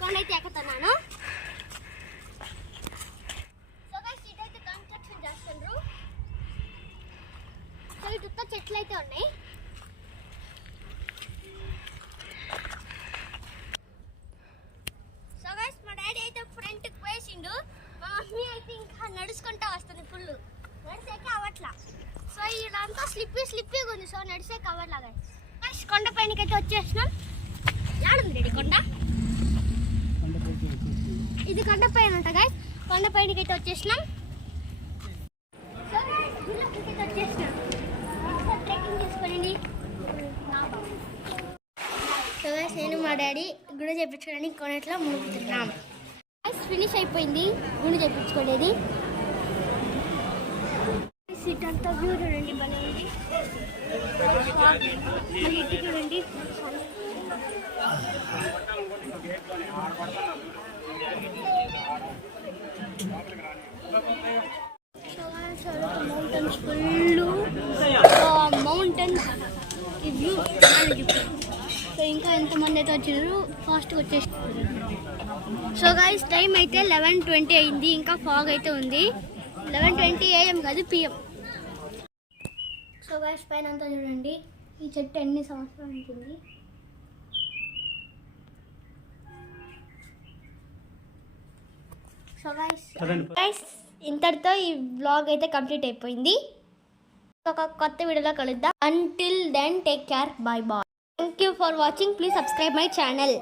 కొండైతే ఎక్కుతున్నాను. So guys ఇటైతే కన్స్ట్రక్షన్ చేస్తున్నారు. సో ఇటు చెట్లు అయితే ఉన్నాయి. సో గైస్ మా డాడీ అయితే ఫ్రంట్కి పోయేసిండు. మా మమ్మీ అయితే ఇంకా నడుచుకుంటా వస్తుంది. ఫుల్ నడిచేకి అవ్వట్లా. సో ఇదంతా స్లిప్పీగా ఉంది. సో నడిచేకి అవ్వట్లా గైస్. కొండ పైనకి అయితే వచ్చేసినాం. యాడుంది రెడీ కొండ? ఇది కొండ పైన అంట గైస్. కొండ పైనకి అయితే వచ్చేసినాం. సో గైస్ వచ్చేసినాం. ట్రెక్కింగ్ చేసుకోండి. సో గైస్ నేను మా డాడీ గుడి చేయించుకోవడానికి కొనట్లో మునుగుతున్నాం. గైస్ ఫినిష్ అయిపోయింది గుడి చేయించుకునేది. సీట్ అంతా వ్యూ చూడండి, భలే ఉంది. మళ్ళీ ఇంటికి చూడండి. Mountains full mountains view. So ఇంకా ఎంతమంది అయితే వచ్చినారు, ఫాస్ట్గా వచ్చేసారు. సో గైస్ టైం అయితే 11:20 అయింది. ఇంకా ఫాగ్ అయితే ఉంది. 11:20 AM కాదు, PM. సో గైస్ పైన అంతా చూడండి. ఈ చెట్టు ఎన్ని సంవత్సరాలు ఉంటుంది. సో గైస్ ఇంతటితో ఈ వ్లాగ్ అయితే కంప్లీట్ అయిపోయింది. ఒక కొత్త వీడియోలో కలుద్దాం. Until then take care, bye bye. Thank you for watching. Please subscribe my channel.